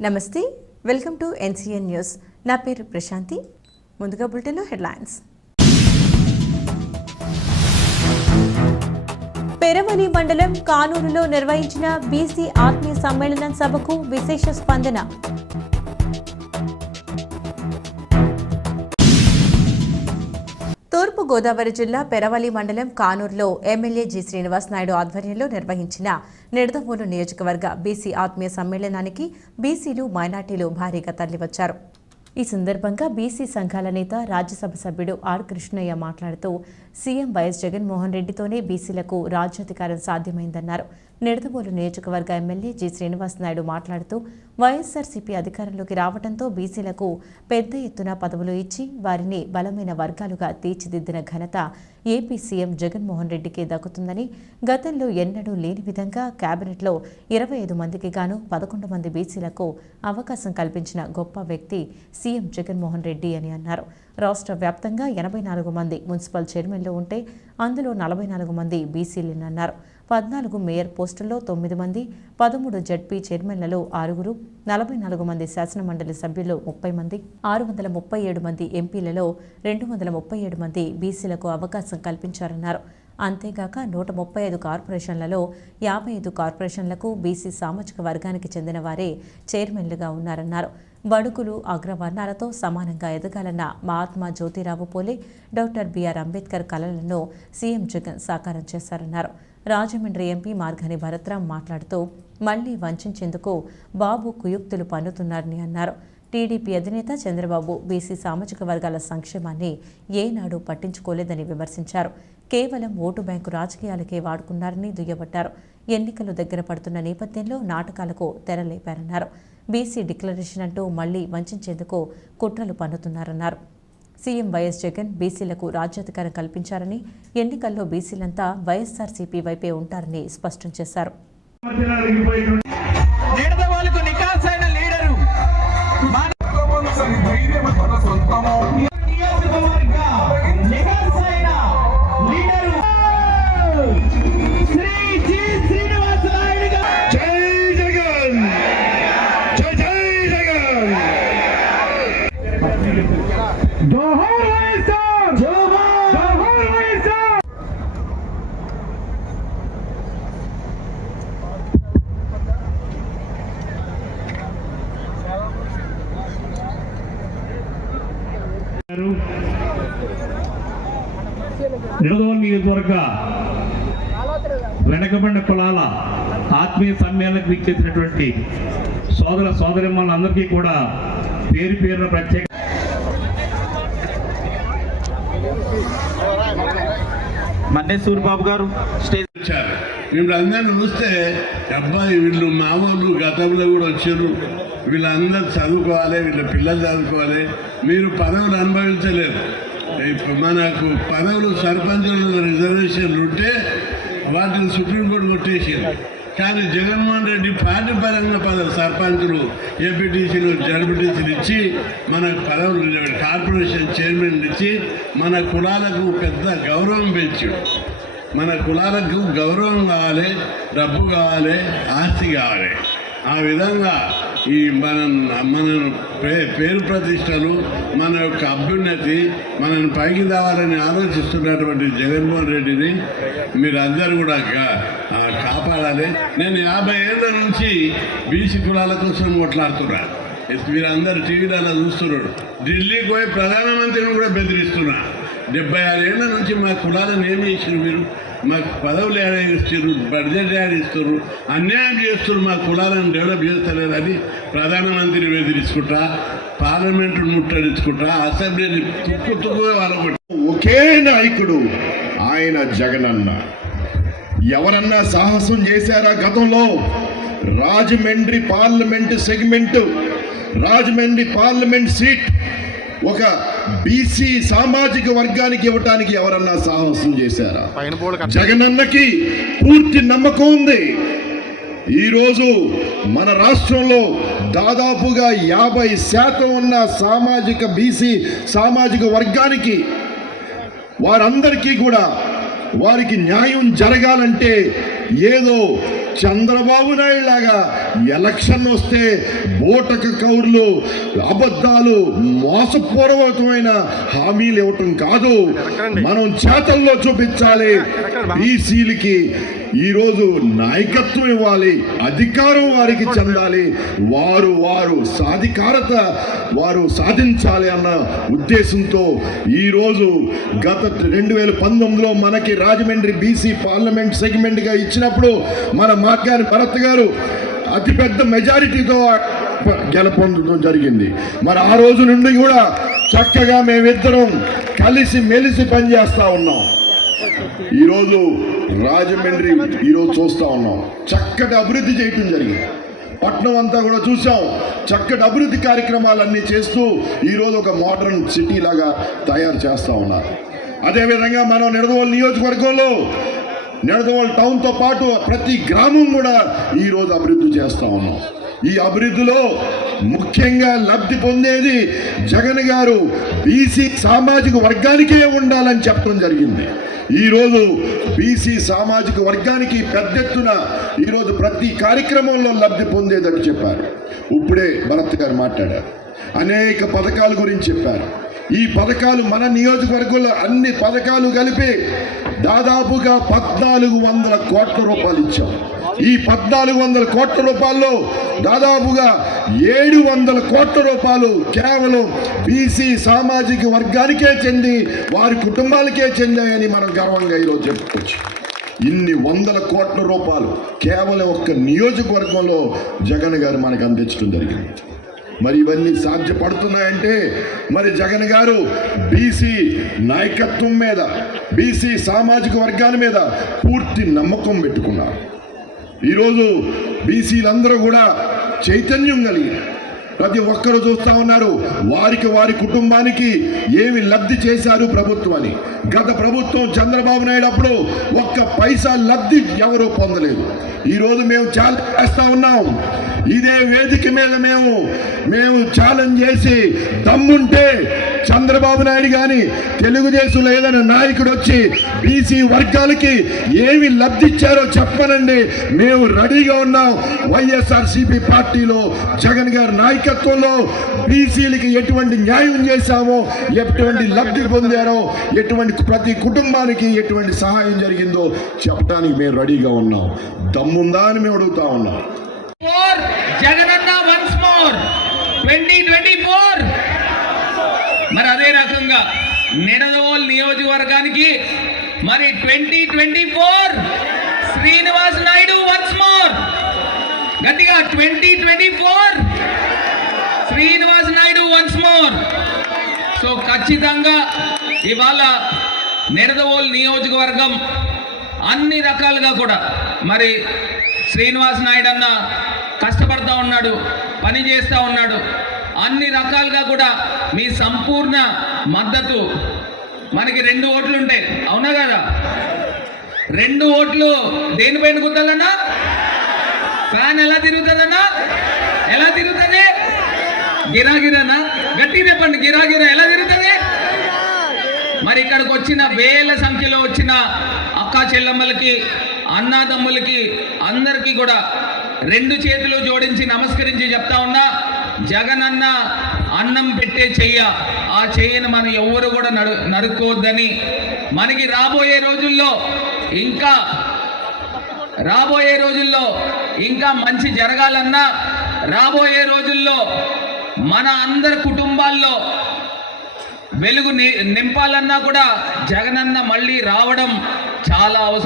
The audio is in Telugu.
నమస్తే వెల్కమ్ టు ఎన్సీఎన్ న్యూస్. నా పేరు ప్రశాంతి. ముందుగా బులెటిన్లో హెడ్లైన్స్. పెరవని మండలం కానూరులో నిర్వహించిన బీసీ ఆత్మీయ సమ్మేళనం సభకు విశేష స్పందన. గోదావరి జిల్లా పెరవలి మండలం కానూరులో ఎమ్మెల్యే జి శ్రీనివాస్ నాయుడు ఆధ్వర్యంలో నిర్వహించిన నిడదవోలు నియోజకవర్గ బీసీ ఆత్మీయ సమ్మేళనానికి బీసీలు మైనార్టీలు భారీగా తరలివచ్చారు. ఈ సందర్భంగా బీసీ సంఘాల నేత రాజ్యసభ సభ్యుడు ఆర్ కృష్ణయ్య మాట్లాడుతూ సీఎం వైఎస్ జగన్మోహన్ రెడ్డితోనే బీసీలకు రాజ్యాధికారం సాధ్యమైందన్నారు. నిడదవోలు నియోజకవర్గ ఎమ్మెల్యే జి శ్రీనివాస్ నాయుడు మాట్లాడుతూ వైఎస్ఆర్సీపీ అధికారంలోకి రావడంతో బీసీలకు పెద్ద ఎత్తున పదవులు ఇచ్చి వారిని బలమైన వర్గాలుగా తీర్చిదిద్దిన ఘనత ఏపీ సీఎం జగన్మోహన్ రెడ్డికి దక్కుతుందని గతంలో ఎన్నడూ లేని విధంగా కేబినెట్లో ఇరవై ఐదు మందికి గాను పదకొండు మంది బీసీలకు అవకాశం కల్పించిన గొప్ప వ్యక్తి సీఎం జగన్మోహన్ రెడ్డి అని అన్నారు. రాష్ట్ర వ్యాప్తంగా ఎనభై నాలుగు మంది మున్సిపల్ చైర్మన్లు ఉంటే అందులో నలభై నాలుగు మంది బీసీలేనన్నారు పద్నాలుగు మేయర్ పోస్టుల్లో తొమ్మిది మంది పదమూడు జడ్పీ చైర్మన్లలో ఆరుగురు నలభై నాలుగు మంది శాసనమండలి సభ్యులు ముప్పై మంది ఆరు వందల ముప్పై ఏడు మంది ఎంపీలలో రెండు వందల ముప్పై ఏడు మంది బీసీలకు అవకాశం కల్పించారన్నారు. అంతేగాక నూట ముప్పై ఐదు కార్పొరేషన్లలో యాభై ఐదు కార్పొరేషన్లకు బీసీ సామాజిక వర్గానికి చెందిన వారే చైర్మన్లుగా ఉన్నారన్నారు. బడుగులు అగ్రవర్ణాలతో సమానంగా ఎదగాలన్న మహాత్మా జ్యోతిరావు పోలే డాక్టర్ బిఆర్ అంబేద్కర్ కలలను సీఎం జగన్ సాకారం చేశారన్నారు. రాజమండ్రి ఎంపీ మార్గాని భరత్రాం మాట్లాడుతూ మళ్ళీ వంచేందుకు బాబు కుయుక్తులు పన్నుతున్నారని అన్నారు. టీడీపీ అధినేత చంద్రబాబు బీసీ సామాజిక వర్గాల సంక్షేమాన్ని ఏనాడు పట్టించుకోలేదని విమర్శించారు. కేవలం ఓటు బ్యాంకు రాజకీయాలకే వాడుకున్నారని దుయ్యబట్టారు. ఎన్నికలు దగ్గర పడుతున్న నేపథ్యంలో నాటకాలకు తెరలేపారన్నారు. బీసీ డిక్లరేషన్ అంటూ మళ్ళీ వంచేందుకు కుట్రలు పన్నుతున్నారన్నారు. సీఎం వైఎస్ జగన్ బీసీలకు రాజ్యాధికారం కల్పించారని ఎన్నికల్లో బీసీలంతా వైఎస్ఆర్సీపీ వైపే ఉంటారని స్పష్టం చేశారు. నిడదవోలు నియోజకవర్గ వెనకబడిన కులాల ఆత్మీయ సమ్మేళనకు ఇచ్చేసినటువంటి సోదర సోదరిమ్మలందరికీ కూడా పేరు పేరున ప్రత్యేక మండే సూరిబాబు గారు స్టేజ్ వచ్చారు. అందరిని చూస్తే అబ్బాయి వీళ్ళు మామూలు గతంలో కూడా వచ్చారు. వీళ్ళందరూ చదువుకోవాలి వీళ్ళ పిల్లలు చదువుకోవాలి. మీరు పదవులు అనుభవించలేరు. మనకు పదవులు సర్పంచుల రిజర్వేషన్లు ఉంటే వాటిని సుప్రీంకోర్టు కొట్టేసింది. కానీ జగన్మోహన్ రెడ్డి పార్టీ పరంగా పదవి సర్పంచులు ఏపీటీసీలు జడ్పీటీసీలు ఇచ్చి మనకు పదవులు కార్పొరేషన్ చైర్మన్ ఇచ్చి మన కులాలకు పెద్ద గౌరవం పెంచాడు. మన కులాలకు గౌరవం కావాలి డబ్బు కావాలి ఆస్తి కావాలి. ఆ విధంగా ఈ మన మన పే పేరు ప్రతిష్టలు మన యొక్క అభ్యున్నతి మనల్ని పైకి తేవాలని ఆలోచిస్తున్నటువంటి జగన్మోహన్ రెడ్డిని మీరు అందరు కూడా కాపాడాలి. నేను యాభై ఏళ్ళ నుంచి బీసీ కులాల కోసం కొట్లాడుతున్నా. మీరు అందరు టీవీలలో చూస్తున్నారు. ఢిల్లీకి పోయి ప్రధానమంత్రిని కూడా బెదిరిస్తున్నా. డెబ్బై ఆరు ఏళ్ళ నుంచి మా కులాలను ఏమి ఇచ్చారు మీరు? మాకు పదవులు ఏడాడిస్తారు బడ్జెట్ ఏడాడిస్తారు అన్యాయం చేస్తారు మా కులాలను డెవలప్ చేస్తలేదని ప్రధానమంత్రిని బెదిరించుకుంటా పార్లమెంటు ముట్టడించుకుంటా అసెంబ్లీని తుక్కు తుక్కుగా వాళ్ళ ఒకే నాయకుడు ఆయన జగనన్న. ఎవరన్నా సాహసం చేశారా గతంలో? Rajahmundry parliament segment Rajahmundry parliament seat ఒక బీసీ సామాజిక వర్గానికి ఇవ్వటానికి ఎవరన్నా సాహసం చేశారా? జగనన్నకి పూర్తి నమ్మకం ఉంది. ఈరోజు మన రాష్ట్రంలో దాదాపుగా యాభై శాతం ఉన్న సామాజిక బీసీ సామాజిక వర్గానికి వారందరికీ కూడా వారికి న్యాయం జరగాలంటే ఏదో చంద్రబాబు నాయుడు లాగా ఎలక్షన్ వస్తే బోటక కౌర్లు అబద్ధాలు మోసపూర్వకమైన హామీలు ఇవ్వటం కాదు. మనం చేతల్లో చూపించాలి. బీసీలకి ఈరోజు నాయకత్వం ఇవ్వాలి అధికారం వారికి చెందాలి వారు వారు సాధికారత వారు సాధించాలి అన్న ఉద్దేశంతో ఈరోజు గత రెండు వేల పంతొమ్మిదిలో మనకి రాజమండ్రి బీసీ పార్లమెంట్ సెగ్మెంట్గా ఇచ్చినప్పుడు మన మార్గాని భరత్ గారు అతిపెద్ద మెజారిటీతో గెలపొందడం జరిగింది. మరి ఆ రోజు నుండి కూడా చక్కగా మేమిద్దరం కలిసి మెలిసి పనిచేస్తూ ఉన్నాం. ఈరోజు రాజమండ్రి ఈరోజు చూస్తూ ఉన్నాం. చక్కటి అభివృద్ధి చేయటం జరిగింది. పట్నం అంతా కూడా చూసాం చక్కటి అభివృద్ధి కార్యక్రమాలన్నీ చేస్తూ ఈరోజు ఒక మోడర్న్ సిటీ లాగా తయారు చేస్తూ ఉన్నారు. అదేవిధంగా మనం నిడదవోలు నియోజకవర్గంలో నిడదవోలు టౌన్తో పాటు ప్రతి గ్రామం కూడా ఈరోజు అభివృద్ధి చేస్తా ఉన్నాం. ఈ అభివృద్ధిలో ముఖ్యంగా లబ్ధి పొందేది జగన్ గారు బీసీ సామాజిక వర్గానికే ఉండాలని చెప్పడం జరిగింది. ఈరోజు బీసీ సామాజిక వర్గానికి పెద్ద ఎత్తున ఈరోజు ప్రతి కార్యక్రమంలో లబ్ధి పొందేదని చెప్పారు. ఇప్పుడే భరత్ గారు మాట్లాడారు. అనేక పథకాల గురించి చెప్పారు. ఈ పథకాలు మన నియోజకవర్గంలో అన్ని పథకాలు కలిపి దాదాపుగా పద్నాలుగు వందల కోట్ల రూపాయలు ఇచ్చాం. ఈ పద్నాలుగు వందల కోట్ల రూపాయల్లో దాదాపుగా ఏడు వందల కోట్ల రూపాయలు కేవలం బీసీ సామాజిక వర్గానికే చెంది వారి కుటుంబాలకే చెందాయని మనం గర్వంగా ఈరోజు చెప్పుకోవచ్చు. ఇన్ని వందల కోట్ల రూపాయలు కేవలం ఒక్క నియోజకవర్గంలో జగన్ గారు మనకు అందించడం జరిగింది. మరి ఇవన్నీ సాధ్యపడుతున్నాయంటే మరి జగన్ గారు బీసీ నాయకత్వం మీద బీసీ సామాజిక వర్గాల మీద పూర్తి నమ్మకం పెట్టుకున్నారు. ఈరోజు బీసీలందరూ కూడా చైతన్యం కలిగి ప్రతి ఒక్కరు చూస్తా ఉన్నారు. వారికి వారి కుటుంబానికి ఏమి లబ్ధి చేశారు ప్రభుత్వాన్ని గత ప్రభుత్వం చంద్రబాబు నాయుడు అప్పుడు ఒక్క పైసా లబ్ధి ఎవరూ పొందలేదు. ఈరోజు మేము చాలా చేస్తా ఉన్నాం. ఇదే వేదిక మీద మేము మేము ఛాలెంజ్ చేసి దమ్ముంటే చంద్రబాబు నాయుడు కానీ తెలుగుదేశంలో ఏదైనా నాయకుడు వచ్చి బీసీ వర్గాలకి ఏమి లబ్ధిచ్చారో చెప్పనండి. మేము రెడీగా ఉన్నాం. వైఎస్ఆర్సీపీ పార్టీలో జగన్ గారి నాయకత్వంలో బీసీలకి ఎటువంటి న్యాయం చేశామో ఎటువంటి లబ్ధి పొందారో ఎటువంటి ప్రతి కుటుంబానికి ఎటువంటి సహాయం జరిగిందో చెప్పడానికి మేము రెడీగా ఉన్నాం. దమ్ముందా అని మేము అడుగుతా ఉన్నాం four Jagananna once more twenty twenty four మరి అదే రకంగా నిడదవోల్ నియోజకవర్గానికి మరి twenty twenty four Srinivas Naidu once more గట్టిగా twenty twenty four Srinivas Naidu once more so ఖచ్చితంగా ఇవాళ నిడదవోల్ నియోజకవర్గం అన్ని రకాలుగా కూడా మరి శ్రీనివాస్ నాయుడు అన్న కష్టపడతా ఉన్నాడు పని చేస్తూ ఉన్నాడు. అన్ని రకాలుగా కూడా మీ సంపూర్ణ మద్దతు. మనకి రెండు ఓట్లు ఉంటాయి. అవునా కదా? రెండు ఓట్లు దేనిపైన కుదలన్నా ఫ్యాన్ ఎలా తిరుగుతుందన్నా? ఎలా తిరుగుతుంది? గిరాగిరానా? గట్టి చెప్పండి గిరాగిరా ఎలా తిరుగుతుంది? మరి ఇక్కడికి వచ్చిన వేల సంఖ్యలో వచ్చిన అక్కా చెల్లెమ్మలకి అన్నాదమ్ములకి అందరికీ కూడా రెండు చేతులు జోడించి నమస్కరించి చెప్తా ఉన్నా జగనన్న అన్నం పెట్టే చెయ్య. ఆ చెయ్యను మనం ఎవరు కూడా నడు నరుక్కోవద్దని మనకి రాబోయే రోజుల్లో ఇంకా రాబోయే రోజుల్లో ఇంకా మంచి జరగాలన్నా రాబోయే రోజుల్లో మన అందరి కుటుంబాల్లో వెలుగు ని- నింపాలన్నా కూడా జగనన్న మళ్ళీ రావడం చాలా అవసరం.